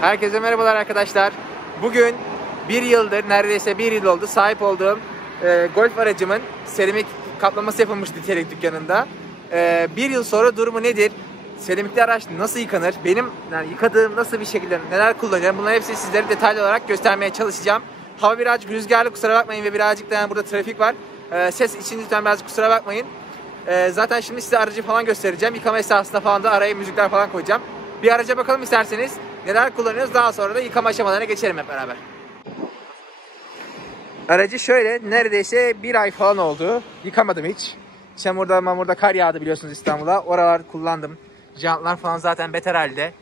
Herkese merhabalar arkadaşlar. Bugün neredeyse bir yıl oldu sahip olduğum golf aracımın seramik kaplaması yapılmış nitelik dükkanında. Bir yıl sonra durumu nedir? Seramikli araç nasıl yıkanır? Benim yıkadığım nasıl bir şekilde neler kullanıyorum? Bunların hepsini sizlere detaylı olarak göstermeye çalışacağım. Hava birazcık rüzgarlı, kusura bakmayın, ve birazcık da burada trafik var. Ses için lütfen birazcık kusura bakmayın. Zaten şimdi size aracı falan göstereceğim. Yıkama esnasında falan da araya müzikler falan koyacağım. Bir araca bakalım isterseniz. Neler kullanıyoruz, daha sonra da yıkama aşamalarına geçelim hep beraber. Aracı şöyle, neredeyse bir ay falan oldu. Yıkamadım hiç. Çamurda kar yağdı biliyorsunuz İstanbul'a. Oralar kullandım. Jantlar falan zaten beter halde.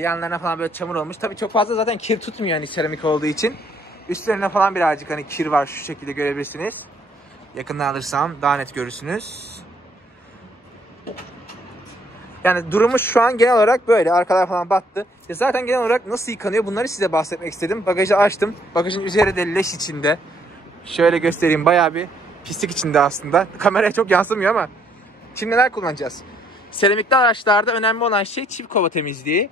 Yanlarına falan böyle çamur olmuş. Tabii çok fazla zaten kir tutmuyor hani seramik olduğu için. Üstlerine falan birazcık hani kir var, şu şekilde görebilirsiniz. Yakından alırsam daha net görürsünüz. Yani durumu şu an genel olarak böyle. Arkalar falan battı. Zaten genel olarak nasıl yıkanıyor bunları size bahsetmek istedim. Bagajı açtım. Bagajın üzeri de leş içinde. Şöyle göstereyim. Bayağı bir pislik içinde aslında. Kameraya çok yansımıyor ama. Şimdi neler kullanacağız? Seramikli araçlarda önemli olan şey çift kova temizliği.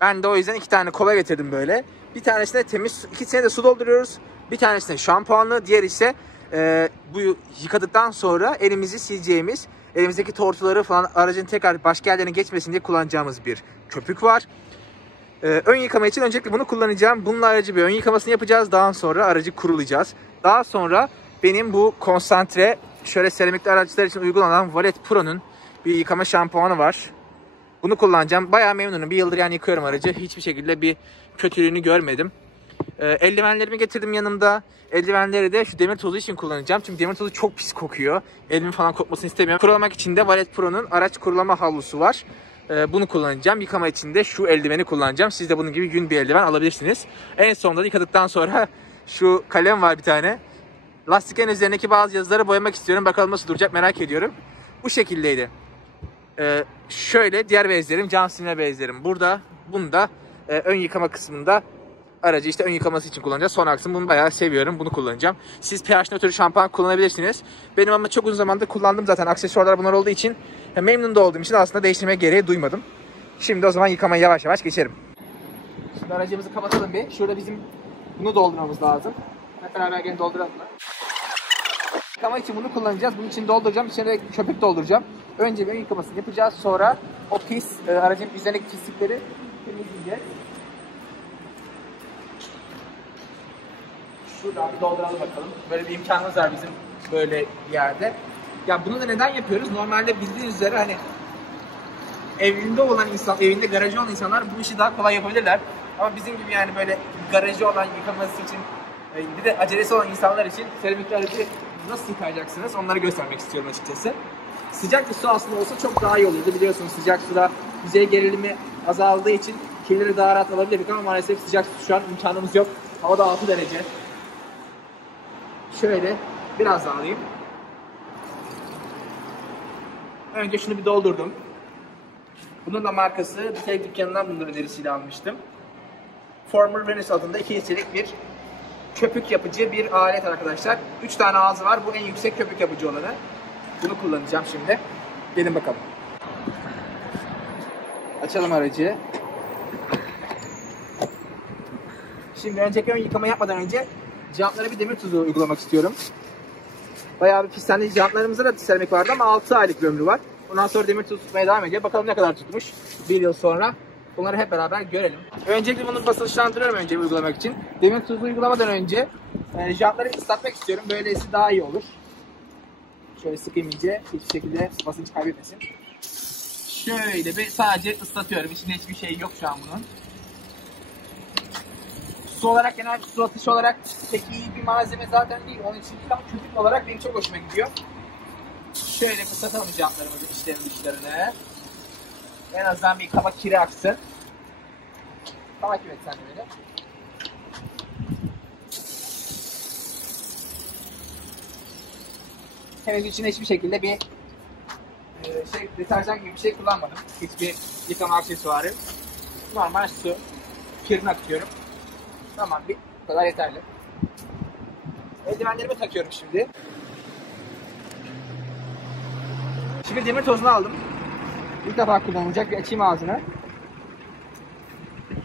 Ben de o yüzden 2 tane kova getirdim böyle. Bir tanesine temiz, ikisine de su dolduruyoruz. Bir tanesine şampuanlı, diğer ise bu yıkadıktan sonra elimizi sileceğimiz, elimizdeki tortuları falan aracın tekrar başka yerlerine geçmesin diye kullanacağımız bir köpük var. Ön yıkama için öncelikle bunu kullanacağım. Bununla aracı bir ön yıkamasını yapacağız. Daha sonra aracı kurulayacağız. Daha sonra benim bu konsantre, şöyle seramikli araçlar için uygulanan Valet Pro'nun bir yıkama şampuanı var. Bunu kullanacağım. Bayağı memnunum. Bir yıldır yani yıkıyorum aracı. Hiçbir şekilde bir kötülüğünü görmedim. Eldivenlerimi getirdim yanımda. Eldivenleri de şu demir tozu için kullanacağım. Çünkü demir tozu çok pis kokuyor. Elimin falan kokmasını istemiyorum. Kurulamak için de Valet Pro'nun araç kurulama havlusu var. Bunu kullanacağım. Yıkama için de şu eldiveni kullanacağım. Siz de bunun gibi yün bir eldiven alabilirsiniz. En sonunda yıkadıktan sonra şu kalem var bir tane. Lastiklerin üzerindeki bazı yazıları boyamak istiyorum. Bakalım nasıl duracak, merak ediyorum. Bu şekildeydi. Şöyle diğer bezlerim, cam silme bezlerim burada. Bunu da ön yıkama kısmında aracı işte ön yıkaması için kullanacağız. Son aksım, bunu bayağı seviyorum. Bunu kullanacağım. Siz pH nötrü şampuan kullanabilirsiniz. Benim ama çok uzun zamandır kullandım zaten. Aksesuarlar bunlar olduğu için memnun da olduğum için aslında değiştirmeye gereği duymadım. Şimdi o zaman yıkamaya yavaş yavaş geçelim. Şimdi aracımızı kapatalım bir. Şurada bizim bunu doldurmamız lazım. Hep beraber gene dolduralım da. Yıkama için bunu kullanacağız. Bunun için dolduracağım. İçine köpük dolduracağım. Önce bir ön yıkamasını yapacağız. Sonra o aracın üzerindeki pislikleri temizleyeceğiz. Şuradan bir dolduralım bakalım. Böyle bir imkanımız var bizim böyle bir yerde. Ya bunu da neden yapıyoruz? Normalde bildiğiniz üzere hani evinde olan insan, evinde garajı olan insanlar bu işi daha kolay yapabilirler. Ama bizim gibi yani böyle garajı olan, yıkaması için bir de acelesi olan insanlar için seramikli aracı nasıl yıkayacaksınız? Onları göstermek istiyorum açıkçası. Sıcak bir su aslında olsa çok daha iyi olurdu. Biliyorsunuz sıcak suda yüzey gerilimi azaldığı için kirleri daha rahat alabilirdik ama maalesef sıcak su şu an imkanımız yok. Havada 6 derece. Şöyle biraz daha alayım. Önce şunu bir doldurdum. Bunun da markası nitelik dükkanından bunun önerisiyle almıştım. Former Venus adında 2 litrelik bir köpük yapıcı bir alet arkadaşlar. 3 tane ağzı var. Bu en yüksek köpük yapıcı olanı. Bunu kullanacağım şimdi. Gelin bakalım. Açalım aracı. Şimdi önceki ön yıkama yapmadan önce jantlara bir demir tuzu uygulamak istiyorum. Bayağı bir pislendi. Jantlarımızda da seramik vardı ama 6 aylık bir ömrü var. Ondan sonra demir tuzu tutmaya devam ediyor. Bakalım ne kadar tutmuş bir yıl sonra. Bunları hep beraber görelim. Öncelikle bunu basınçlandırıyorum önce uygulamak için. Demir tuzu uygulamadan önce jantları ıslatmak istiyorum. Böylesi daha iyi olur. Şöyle sıkayım iyice. Hiçbir şekilde basınç kaybetmesin. Şöyle bir sadece ıslatıyorum. İçinde hiçbir şey yok şu an bunun. Su olarak, genel su atışı olarak pek iyi bir malzeme zaten değil. Onun için tam köpük olarak benim çok hoşuma gidiyor. Şöyle ıslatalım jantlarımızı, içlerini. En azından bir kaba kiri aksın. Takip et sen de beni. Henüz içinde hiçbir şekilde bir deterjan gibi bir şey kullanmadım. Hiçbir yıkama aksesuarı. Normal su. Kirini akıtıyorum. Tamam, bu kadar yeterli. Eldivenlerimi takıyorum şimdi. Şimdi demir tozunu aldım. İlk defa kullanılacak. Bir açayım ağzını.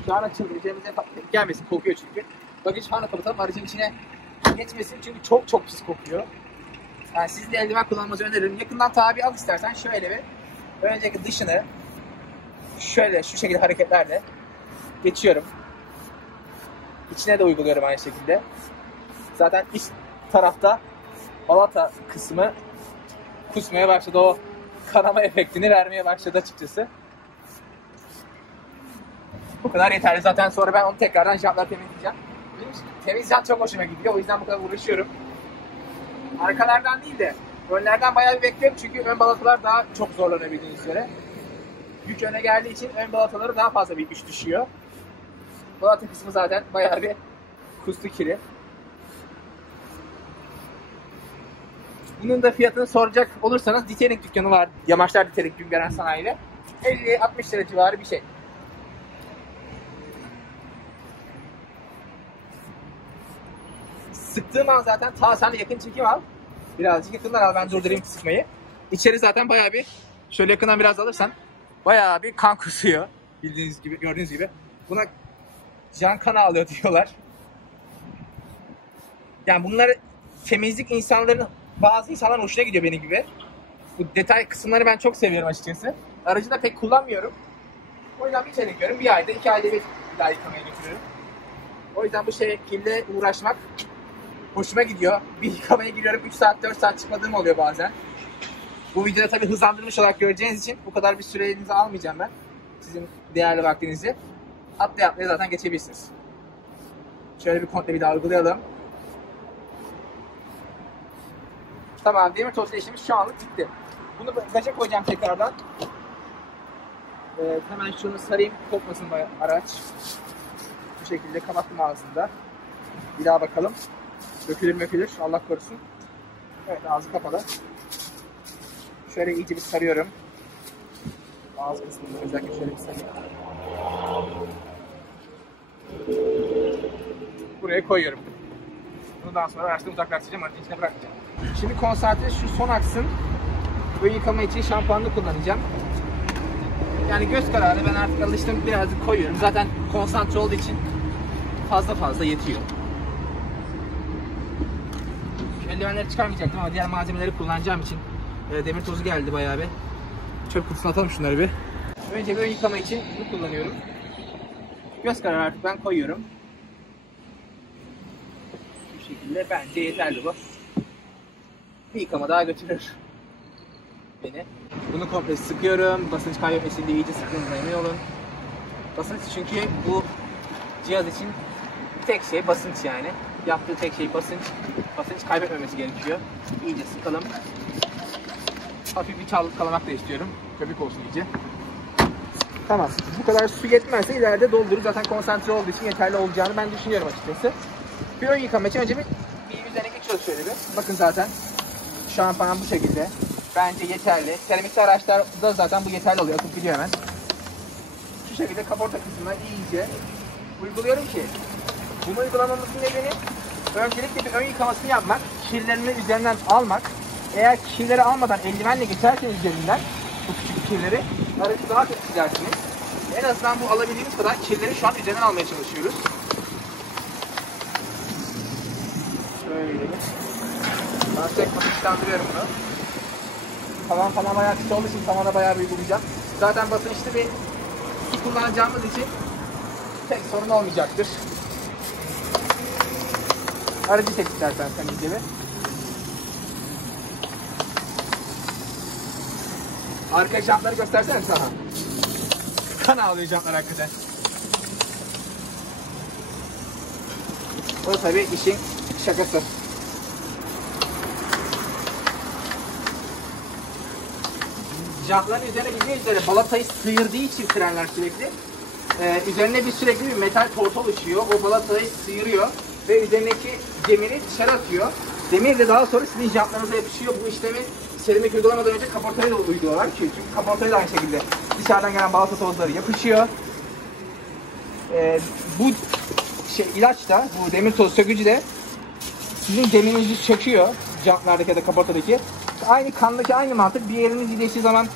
Şu an açıldı. Üzerimize gelmesin. Kokuyor çünkü. Bagajı falan kapatalım. Aracın içine geçmesin. Çünkü çok pis kokuyor. Yani siz de eldiven kullanmanızı öneririm. Yakından tabi al istersen şöyle bir. Önceki dışını şöyle şu şekilde hareketlerle geçiyorum. İçine de uyguluyorum aynı şekilde. Zaten iç tarafta balata kısmı kusmaya başladı. O kanama efektini vermeye başladı açıkçası. Bu kadar yeterli. Zaten sonra ben onu tekrardan jantlar temizleyeceğim. Benim temiz jant çok hoşuma gidiyor. O yüzden bu kadar uğraşıyorum. Arkalardan değil de önlerden bayağı bir bekliyorum. Çünkü ön balatalar daha çok zorlanıyor bildiğiniz üzere. Yük öne geldiği için ön balataları daha fazla bir güç düşüyor. Balata kısmı zaten bayağı bir kustu kiri. Bunun da fiyatını soracak olursanız detailing dükkanı var. Yamaçlar Detailing Güngören Sanayi'de. 50-60 lira civarı bir şey. Sıktığım an zaten sen de yakın çekim al. Birazcık yakından al, ben durdurayım sıkmayı. İçeri zaten bayağı bir şöyle yakından biraz alırsan bayağı bir kan kusuyor. Bildiğiniz gibi, gördüğünüz gibi. Buna can kana alıyor diyorlar. Yani bunlar temizlik bazı insanların hoşuna gidiyor benim gibi. Bu detay kısımları ben çok seviyorum açıkçası. Aracı da pek kullanmıyorum. O yüzden bir kere yıkıyorum. Bir ayda, 2 ayda bir daha yıkamaya götürüyorum. O yüzden bu şekilde uğraşmak hoşuma gidiyor. Bir yıkamaya giriyorum, 3 saat 4 saat çıkmadığım oluyor bazen. Bu videoda tabii hızlandırılmış olarak göreceğiniz için bu kadar bir sürenizi almayacağım ben. Sizin değerli vaktinizi. Atlaya zaten geçebilirsiniz. Şöyle bir komple bir daha uygulayalım. Tamam, demir tozu işimiz şu anlık bitti. Bunu bagaja koyacağım tekrardan. Hemen şunu sarayım, kopmasın araç. Bu şekilde kapattım ağzında. Bir daha bakalım. Dökülür, Allah korusun. Evet, ağzı kapalı. Şöyle iyice bir sarıyorum. Ağız kısmını özellikle şöyle bir sarayım. Buraya koyuyorum. Bundan sonra araçtan uzaklaştıracağım, aracın içine bırakacağım. Şimdi konsantre şu son aksın. Ön yıkama için şampuanlı kullanacağım. Yani göz kararı, ben artık alıştım, birazcık koyuyorum. Zaten konsantre olduğu için fazla yetiyor. Şu eldivenleri çıkarmayacaktım ama diğer malzemeleri kullanacağım için demir tozu geldi bayağı bir. Çöp kutusuna atalım şunları bir. Önce ön yıkama için bunu kullanıyorum. Göz kararı artık ben koyuyorum. Bu şekilde bence yeterli bu. Bir yıkama daha götürür beni. Bunu komple sıkıyorum. Basınç kaybetmesin diye iyice sıktığınızda emin olun. Basınç çünkü bu cihaz için tek şey basınç yani. Yaptığı tek şey basınç. Basınç kaybetmemesi gerekiyor. İyice sıkalım. Hafif bir çalkalamak da istiyorum. Köpük olsun iyice. Tamam. Bu kadar su yetmezse ileride doldururuz. Zaten konsantre olduğu için yeterli olacağını ben düşünüyorum açıkçası. Bir ön yıkama için önce bir üzerine geçiyoruz şöyle bir. Bakın zaten şampuan bu şekilde. Bence yeterli. Seramikli araçlarda zaten bu yeterli oluyor. Akıp gidiyor hemen. Şu şekilde kaporta kısmına iyice uyguluyorum ki bunu uygulamamızın nedeni öncelikle bir ön yıkamasını yapmak, kirlerini üzerinden almak. Eğer kirleri almadan eldivenle geçerseniz üzerinden bu küçük kirleri aracı daha çok silersiniz. En azından bu alabildiğimiz kadar kirleri şu an üzerinden almaya çalışıyoruz. Şöyle. Ben tek basınçlandırıyorum bunu. Tavan falan bayağı kötü olduğu için tavana bayağı bir uygulayacağım. Zaten basınçlı bir su kullanacağımız için tek sorun olmayacaktır. Aracı tek istersen sen iyice bir. Arka jantları göstersene sana. Kan ağlıyor jantlar hakikaten. O tabii işin şakası. Jantların üzerine bildiğiniz üzere balatayı sıyırdığı için frenler sürekli. Üzerine sürekli bir metal tortu oluşuyor. O balatayı sıyırıyor ve üzerindeki demiri dışarı atıyor. Demir de daha sonra sizin jantlarınıza yapışıyor. Bu işlemi seramik uygulamadan önce kaportayı da uyguluyorlar. Çünkü kaportayı da aynı şekilde dışarıdan gelen balata tozları yapışıyor. Bu ilaç da, bu demir tozu sökücü de sizin deminizi çöküyor. Jantlardaki ya da kaportadaki. Aynı kandaki aynı mantık. Bir yeriniz iyileştiği zaman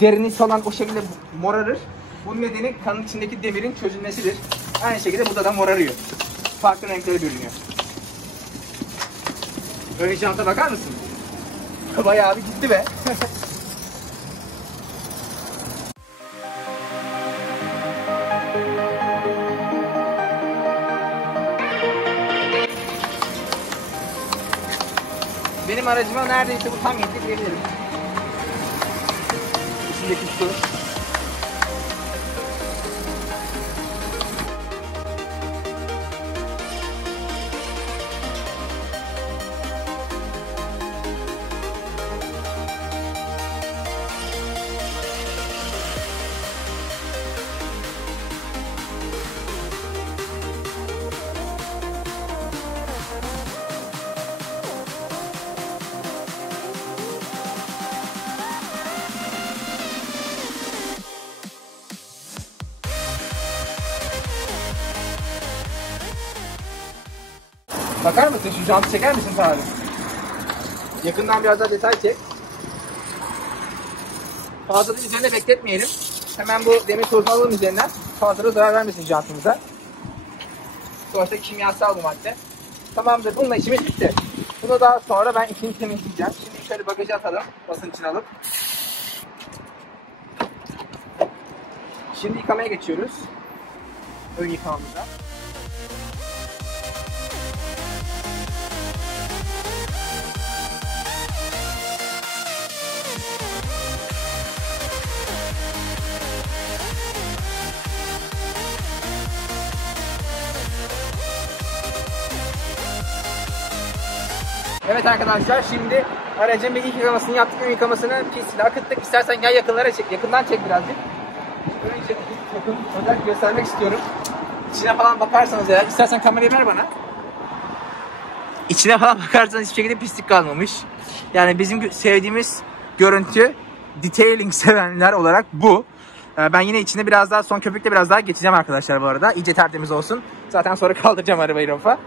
deriniz falan o şekilde morarır. Bunun nedeni kanın içindeki demirin çözülmesidir. Aynı şekilde burada da morarıyor. Farklı renklere bürünüyor. Ön janta bakar mısın? Bayağı bir gitti be. Benim aracıma neredeyse bu tam yetti diyebilirim. İçindeki su. Bakar mısın? Şu jantı çeker misin Tarık? Yakından biraz daha detay çek. Fazla da üzerine bekletmeyelim. Hemen bu demir tozunu alalım üzerinden. Fazla da zarar vermesin jantımıza. Sonuçta kimyasal bu madde. Tamamdır. Bununla işimiz bitti. Bunu daha sonra ben içini temizleyeceğim. Şimdi şöyle bagajı atalım. Basın için alıp. Şimdi yıkamaya geçiyoruz. Ön yıkamamıza. Evet arkadaşlar, şimdi aracın bir ilk yıkamasını yaptık. Ön yıkamasını pisle akıttık. İstersen gel yakınlara çek, yakından çek birazcık. Önce yakın özellikle göstermek istiyorum. İçine falan bakarsanız eğer, istersen kamerayı ver bana. İçine falan bakarsanız hiçbir şekilde pislik kalmamış. Yani bizim sevdiğimiz görüntü, detailing sevenler olarak bu. Ben yine içinde biraz daha, son köpükle biraz daha geçeceğim arkadaşlar bu arada. İyice tertemiz olsun. Zaten sonra kaldıracağım arabayı rafa.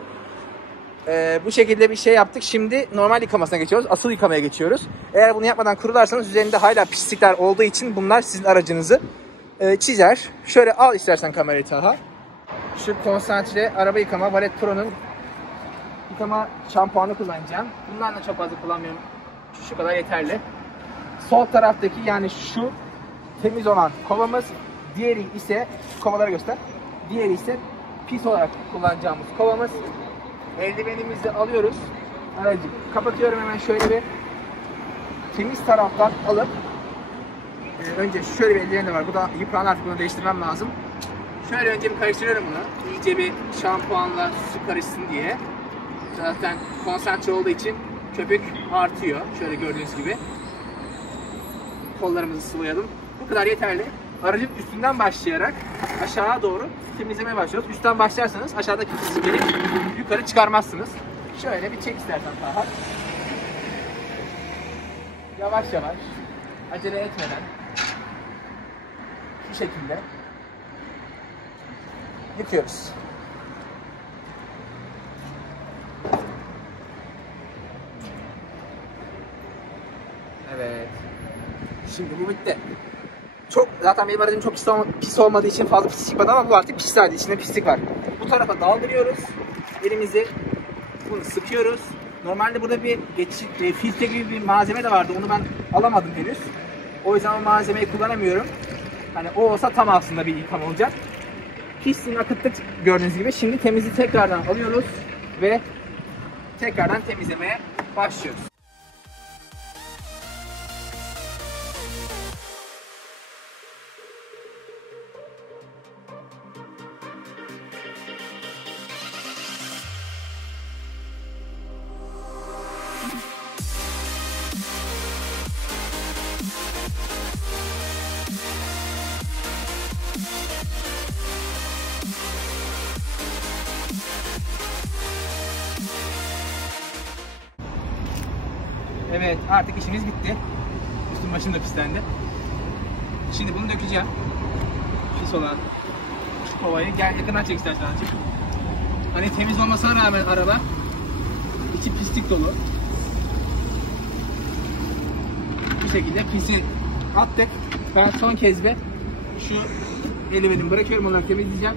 Bu şekilde bir şey yaptık. Şimdi normal yıkamasına geçiyoruz. Asıl yıkamaya geçiyoruz. Eğer bunu yapmadan kurularsanız üzerinde hala pislikler olduğu için bunlar sizin aracınızı çizer. Şöyle al istersen kamerayı Taha. Şu konsantre araba yıkama Valet Pro'nun yıkama şampuanı kullanacağım. Bundan da çok fazla kullanmıyorum. Şu kadar yeterli. Sol taraftaki, yani şu temiz olan kovamız. Diğeri ise, kovaları göster. Diğeri ise pis olarak kullanacağımız kovamız. Eldivenimizi alıyoruz. Aracı kapatıyorum, hemen şöyle bir temiz taraftan alıp önce şöyle bir eldiven de var. Bu da yıprandı, artık bunu değiştirmem lazım. Şöyle önce bir karıştırıyorum bunu. İyice bir şampuanla su karışsın diye. Zaten konsantre olduğu için köpük artıyor. Şöyle gördüğünüz gibi. Kollarımızı sıvayalım. Bu kadar yeterli. Aracın üstünden başlayarak aşağı doğru temizlemeye başlıyoruz. Üstten başlarsanız aşağıdaki pislikleri yukarı çıkarmazsınız. Şöyle bir çek istersen daha. Yavaş yavaş, acele etmeden şu şekilde yıkıyoruz. Evet. Şimdi bu bitti. Zaten benim aracım çok pis olmadığı için fazla pislik çıkmadı ama bu artık pis halde. İçinde pislik var. Bu tarafa daldırıyoruz. Elimizi bunu sıkıyoruz. Normalde burada bir filtre gibi bir malzeme de vardı. Onu ben alamadım henüz. O yüzden o malzemeyi kullanamıyorum. Hani o olsa tam aslında bir yıkama olacak. Pisliğini akıttık gördüğünüz gibi. Şimdi temizliği tekrardan alıyoruz ve tekrardan temizlemeye başlıyoruz. Evet, artık işimiz bitti. Üstüm başım da pislendi. Şimdi bunu dökeceğim. Pis olan kovayı. Gel yakından çek istersen azıcık. Hani temiz olmasına rağmen araba içi pislik dolu. Bu şekilde pisliğini attık. Ben son kez bir şu eldivenimi bırakıyorum, onları temizleyeceğim.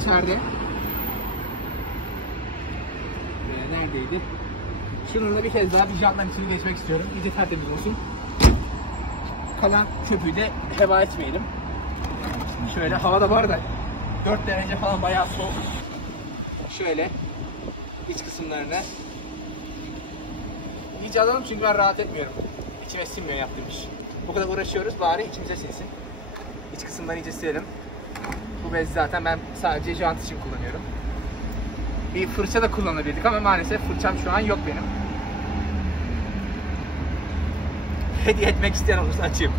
İçeride. Neredeydi? Şununla bir kez daha bir jantların içini geçmek istiyorum. İyice tertemiz olsun. Kalan köpüğü de heba etmeyelim. Şöyle havada var da 4 derece falan bayağı soğuk. Şöyle iç kısımlarını iyice alalım çünkü ben rahat etmiyorum. İçime sinmiyor yaptığım iş. Bu kadar uğraşıyoruz, bari içimize sinsin. İç kısımları iyice silelim. Bu bez zaten ben sadece jant için kullanıyorum. Bir fırça da kullanabilirdik ama maalesef fırçam şu an yok benim. Hediye etmek isteyen olursa açayım.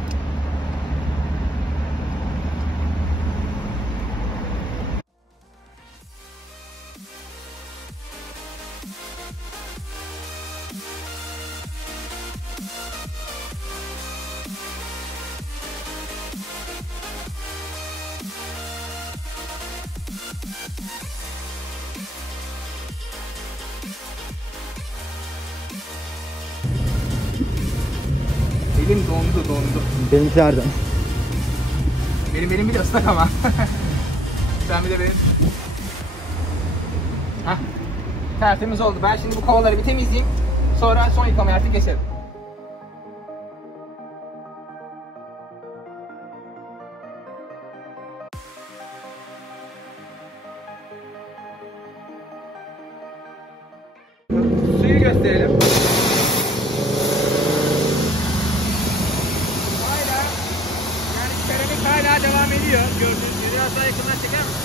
Elim dondu. Benimkilerden. Benim elim bile ıslak ama. Sen bir de benim. Hah. Tertemiz oldu. Ben şimdi bu kovaları bir temizleyeyim. Sonra son yıkamaya artık geçelim. Suyu gösterelim. Hala devam ediyor. Gördüğünüz gibi biraz daha yakından çeker misin?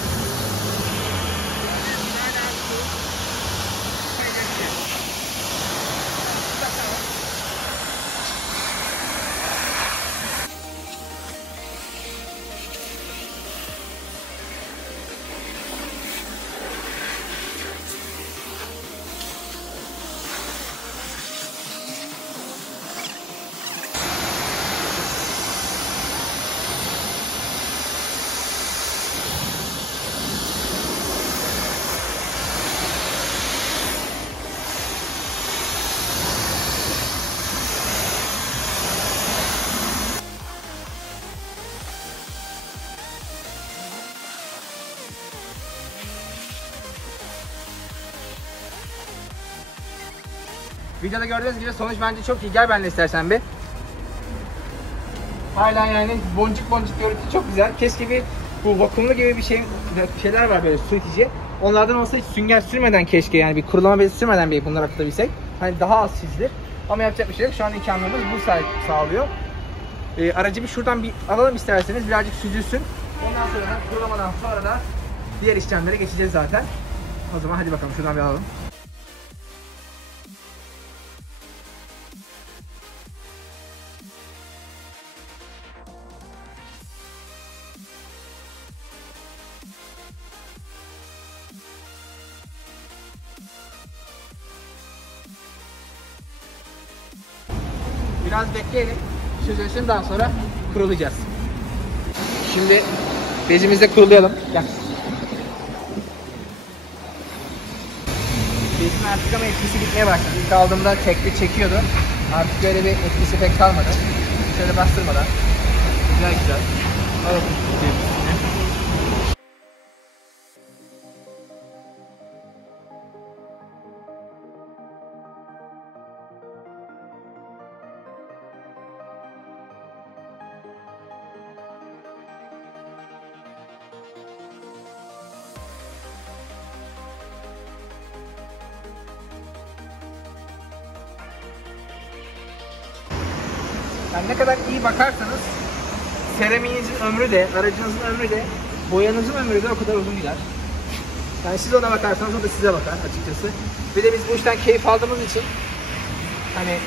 Hala su. Videoda gördüğünüz gibi sonuç bence çok iyi. Gel benimle istersen bir. Hala yani boncuk boncuk görüntü çok güzel. Keşke bir bu vakumlu gibi bir şeyler var böyle su itici. Onlardan olsa hiç sünger sürmeden keşke, yani bir kurulama bezi sürmeden bir bunları akıtabilsek. Hani daha az çizilir. Ama yapacak bir şey yok. Şu an imkanlarımız bu sağlıyor. Aracı bir şuradan bir alalım isterseniz, birazcık süzülsün. Ondan sonra da kurulamadan sonra da diğer işlemlere geçeceğiz zaten. O zaman hadi bakalım şuradan bir alalım. Biraz bekleyelim. Süzülsün, daha sonra kurulayacağız. Şimdi bezimizde kurulayalım. Gel. Bezin artık ama etkisi gitmeye başladı. İlk aldığımda çekiyordu. Artık böyle bir etkisi pek kalmadı. Şöyle bastırmadan. Güzel. Evet. Yani ne kadar iyi bakarsanız seramiğinizin ömrü de, aracınızın ömrü de, boyanızın ömrü de o kadar uzun gider. Yani siz ona bakarsanız o da size bakar açıkçası. Bir de biz bu işten keyif aldığımız için, hani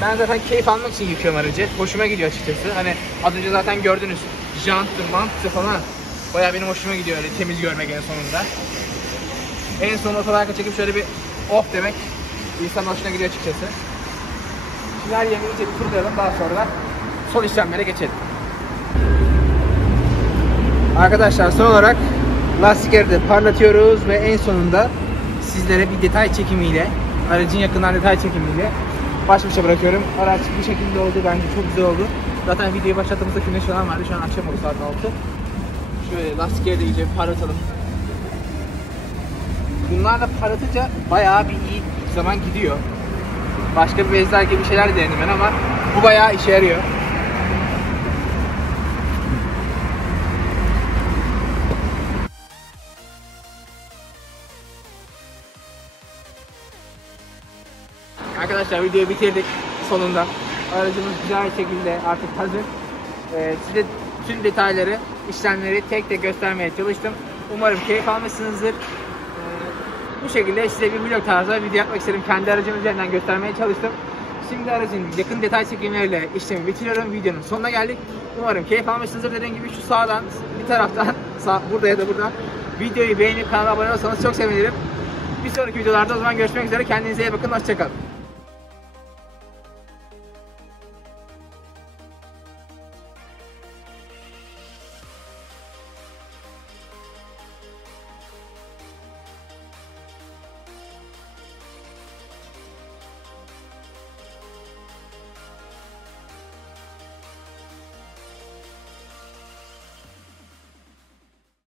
ben zaten keyif almak için yıkıyorum aracı. Hoşuma gidiyor açıkçası. Hani az önce zaten gördünüz, janttı, manttı falan. Bayağı benim hoşuma gidiyor öyle temiz görmek en sonunda. En son otoparka çekip şöyle bir oh demek insan hoşuna gidiyor açıkçası. Şimdi her yerini iyice bir kurulayalım, daha sonra da son işlemlere geçelim. Arkadaşlar son olarak lastikleri de parlatıyoruz ve en sonunda sizlere bir detay çekimiyle, aracın yakından detay çekimiyle baş başa bırakıyorum. Araç bu şekilde oldu, bence çok güzel oldu. Zaten videoyu başlattığımızda güneş falan vardı, şu an akşam oldu, saat 6. Şöyle lastikleri de iyice parlatalım. Bunlarla parlatınca bayağı bir iyi zaman gidiyor. Başka bir bezler gibi şeyler de denedim ben ama bu bayağı işe yarıyor. Arkadaşlar videoyu bitirdik sonunda. Aracımız güzel bir şekilde artık hazır. Size tüm detayları, işlemleri tek tek göstermeye çalıştım. Umarım keyif almışsınızdır. Bu şekilde size bir vlog tarzı video yapmak istedim. Kendi aracım üzerinden göstermeye çalıştım. Şimdi aracın yakın detay çekimleriyle işlemi bitiriyorum. Videonun sonuna geldik. Umarım keyif almışsınızdır. Dediğim gibi şu sağdan bir taraftan, burada ya da burada videoyu beğenip kanala abone olursanız çok sevinirim. Bir sonraki videolarda o zaman görüşmek üzere. Kendinize iyi bakın. Hoşçakalın.